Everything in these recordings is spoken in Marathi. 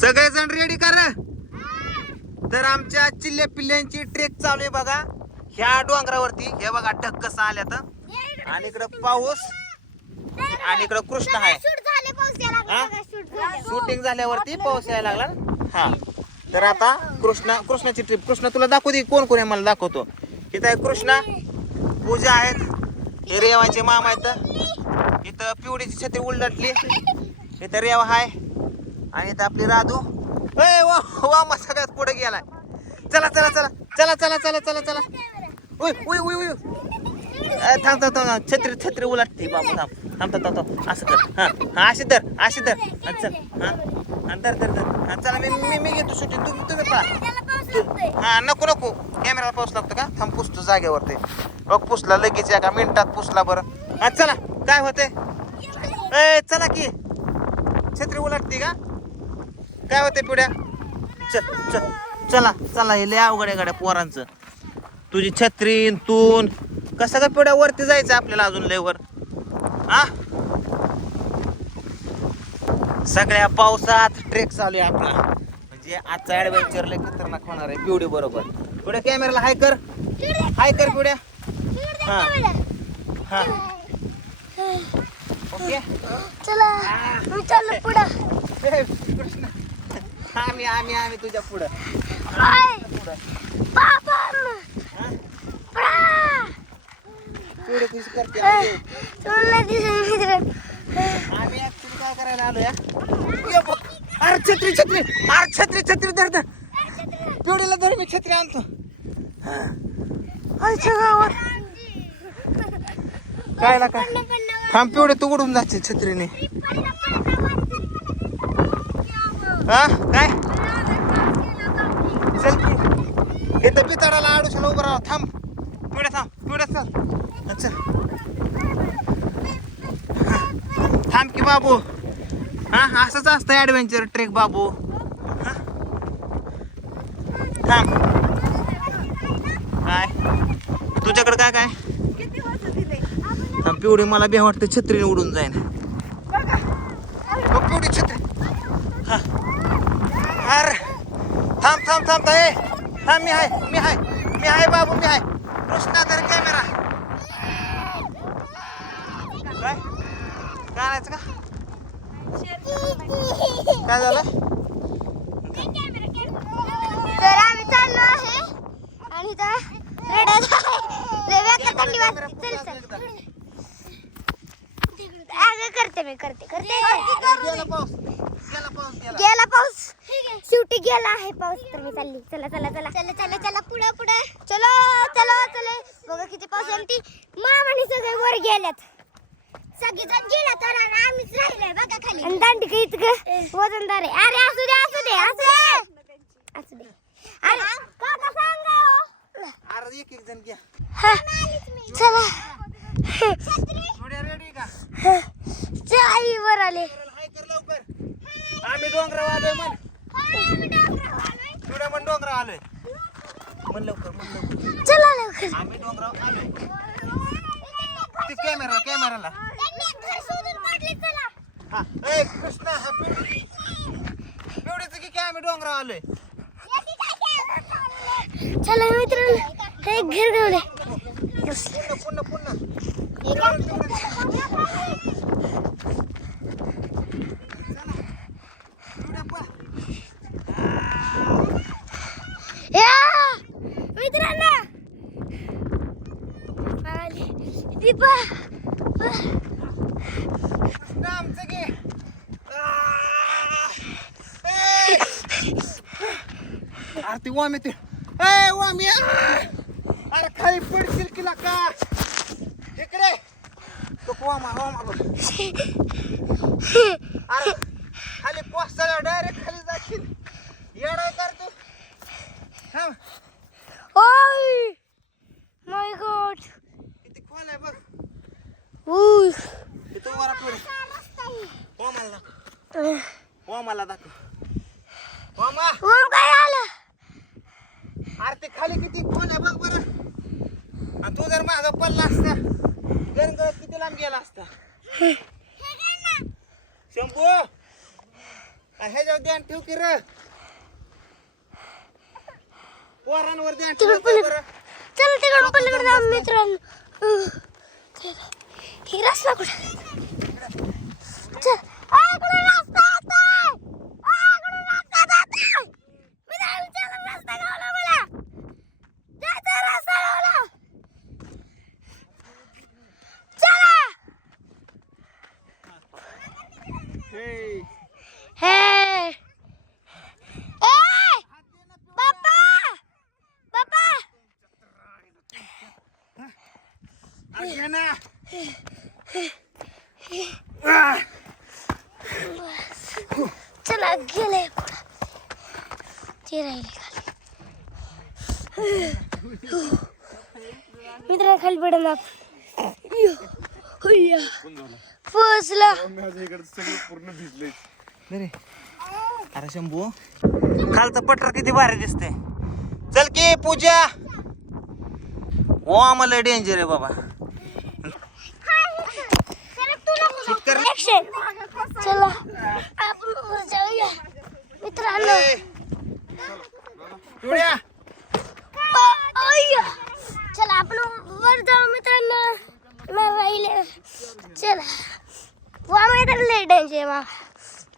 सगळेजण रेडी करा. तर आमच्या चिल्ले पिल्ल्यांची ट्रेक चालू आहे बघा. ह्या डोंगरावरती हे बघा ढग कसं आल्यात आणि इकडं पाऊस. आणि इकडं कृष्ण आहे. शूटिंग झाल्यावरती पाऊस यायला लागला. हा. तर आता कृष्णा कृष्णाची ट्रिप कृष्णा तुला दाखवू दे कोण कोण आहे मला दाखवतो. इथं आहे कृष्णा पूजा आहेत. हे रेवाचे मामा आहेत. इथं पिवडीची छत्री उलटली. इथं रेवा हाय. आणि इथं आपली राधू. ए वा वा सगळ्यात पुढे गेलाय. चला चला चला चला चला चला चला चला. उय उय उय उय. थांब थांब थांब छत्री छत्री उलटते बाबा थांब. थांब थांब थांब असं कर. हा हां अशी धर अशी धर. चल. हा धर धर धर. हा चला मी मी मी घेतो सुटी तुम्ही तुम्ही पहा. हां हा नको. नको कॅमेराला पाऊस लागतो का? थांब पुसतो जागेवरती. बघ पुसला लगेच एका मिनिटात पुसला बरं. हा चला. काय होते ए चला की. छत्री उलटते का? काय होते पिढ्या? चल चल चला चला हे लय अवघड आहे गाड्या पोरांचं. तुझी छत्री न तून. कसं का पिढ्या वरती जायचं आपल्याला अजून लय वर? हा? सगळ्या पावसात ट्रेक चालू आहे आपला. म्हणजे आजचा ऍडव्हेंचर लय खतरनाक होणार आहे पिवडी बरोबर. पुढे कॅमेराला हाय कर. हाय कर पिवड्या हा. हा. ओके? चला पुढं. आम्ही आम्ही आम्ही तुझ्या पुढं. पुढं. हा? खुश करते आम्ही. आम्ही ऍक्च्युली काय करायला आलो या. अरे छत्री छत्री. अरे छत्री छत्री धर धर. पिवडीला धर मी छत्री आणतो. आईच्या गावात. काय ला काय? थांब पिवडे तू उडून जाते छत्रीने. हा? काय? चल की. इथं पितळाला आडूशाला उभं राहा. थांब. पिवड्या थांब. पिवड्या चल. चल थांब की बाबू. हा? असंच असतं ऍडव्हेंचर ट्रेक बाबू. हा? थांब. काय? तुझ्याकडे काय काय? थांब पिवडी मला बी वाटतं छत्रीने उडून जाईन. पिवडी छत्री. हा. अरे थांब थांब थांब ए थांब मी आहे मी आहे मी आहे बाबू मी आहे. कृष्णा तर कॅमेरा काय? काय आणायचं का? काय झालं? तर आम्ही चाललो आहे. आणि थंडी वाजते चल चल. अगं करते मी करते करते. गेला पाऊस. गेला पाऊस. गेला शेवटी गेला आहे पाऊस. तर मी चालली. चला चला चला. चला चला चला. पुढे पुढे. चलो चलो चलो. बघा किती पाऊस आहे. आणि ती मामाने सगळे वर गेल्यात सगळेजण गेला तर आम्हीच राहिलोय बघा खाली. आणि दांडी इतकं वजनदार आहे. अरे असू दे असू दे असू दे. असू दे. अरे काका सांगा हो. अरे एक एक जण घ्या. हा, चला. आई वर आले. हाय कर लवकर. आम्ही डोंगरावर आलोय थोड्या म्हण डोंगरावर आलोय. म्हण लवकर म्हण लवकर. चला लवकर. आम्ही डोंगरावर आलोय. ते कॅमेरा कॅमेराला हा ए कृष्णा हा पिवडी पिवडीचं की काय आम्ही डोंगरावर आलोय? चला मित्रांनो हे घर गवले पुन्हा पुन्हा पुन्हा पिवड्या पळ. या मित्रांनो आली. दीपा कृष्णा आमचं घे ए! अरे ते वामी ते. ए वामी! अरे खाली पडशील की का इकडे. तो वामा वामा बघ अरे खाली पोचताना डायरेक्ट खाली जाशील येडाय कर तू थांब ओय माय गॉड किती खोल आहे बघ उय ते तू वर पुढे. वामाला दाखव. वामाला दाखव. वामा ओम काय आलं? अरे ते खाली किती खोल आहे बघ बरं. आणि तू जर माझा पल्ला असता गणगळत किती लांब गेला असता. शंभू ह्याच्यावर ध्यान ठेव की र. पोरांवर ध्यान ठेव बरं. चल तिकडून पलीकडे जाऊ मित्रांनो. ही रस्ता कुठे? चल. चला, गेले ते राहिले खाली. मित्र खाली पडला फसला अरे अरे शंभू खालचं पटर किती भारी दिसते चल की पूजा. ओ आम्हाला डेंजर आहे बाबा. Action. चला. आपण जाऊया. मित्रांनो. चला आपण वर जाऊ मित्रांनो. राहिले. चला. वा मैदान लय डेंजर वा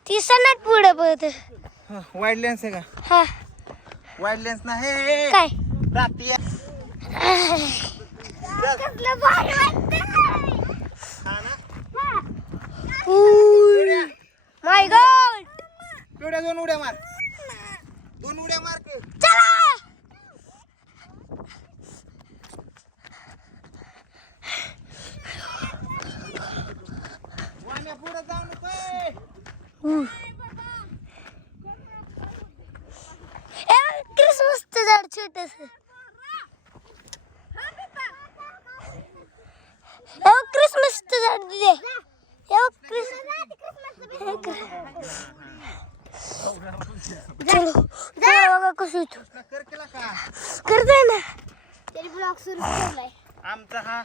ती सणात पुढे बघत वाईड लेन्स आहे का? हा. वाईड लेन्स नाही. काय? रात्री आहे. कसलं भारी वाटतंय. My God. पिवळ्या दोन उड्या मार. दोन उड्या मार वाण्या पुढं जाऊ नको क्रिसमसचं झाड छोटस क्रिसमसचं झाड दिले हे क्रिसमस चलो जा बघा कसं होतं कर केला का करतोय ना तरी ब्लॉग सुरू केलाय आमचा हा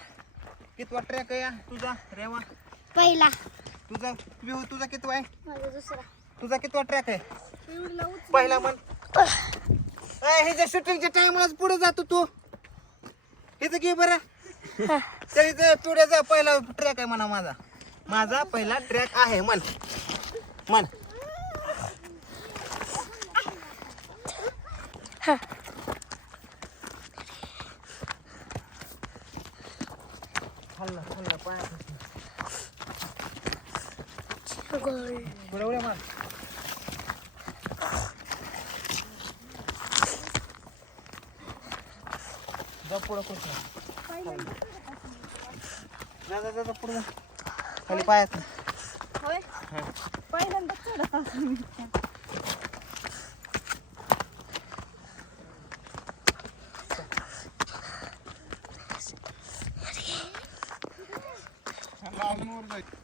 कितवा ट्रॅक आहे हा? तुझा रेवा? पहिला. तुझा विहू तुझा कितवा आहे माझा दुसरा. तुझा कितवा ट्रॅक आहे पहिला म्हण. ह्याच्या शूटिंगच्या टाइमलाच पुढे जातो तू. इथं घे बरं. तरी ते पिवड्याचा पहिला ट्रॅक आहे म्हणा माझा. माझा पहिला ट्रॅक आहे म्हण. म्हण खाल्ला खाल्ला पायात गोल पुढे उड्या मार जा पुढं कुठं? जा जा जा जा पुढं जा. खाली पायात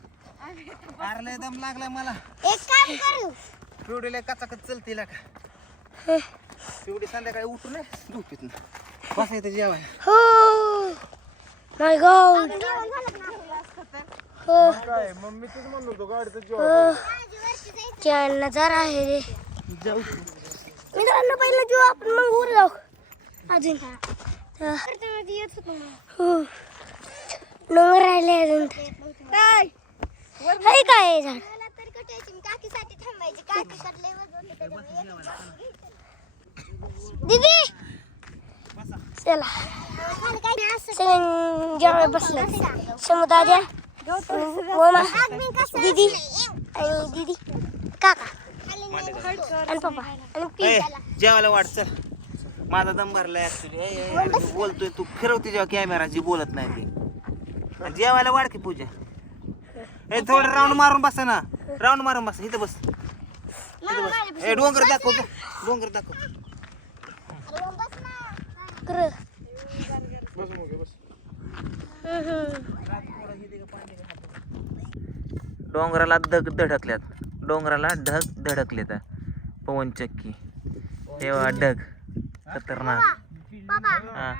अरे दम लागलाय मला. एक काम करू. पिवडीला कचाकच चलते का? पिवडी संध्याकाळी उठू नये झोपीत ना बसायचं जेवाय. हो. माय गॉड हो. हो. क्या नजारा आहे रे. जाऊ. मित्रांनो पहिलं आपण मग वर जाऊ. अजून. हो. डोंगर राहिले अजून. काय? काय झाड? दीदी! चला सगळ्यांनी जेवायला बसलं समुदाया ओमा दीदी आणि दीदी काका आणि पप्पा आणि पी ए, जेवायला वाट चल माझा दम भरलाय ऍक्च्युली बोलतोय तू. फिरवते जेव्हा कॅमेरा जी बोलत नाही ती. जेवायला वाढ की पूजा. ए थोडं राऊंड मारून बसा ना. राऊंड मारून बसा. इथं बस. इथं बस. ए डोंगर दाखव. डोंगर दाखव. डोंगराला धग धडकल्यात. डोंगराला ढग धडकलेत. पवन चक्की. तेव्हा ढग. खतरनाक. हा.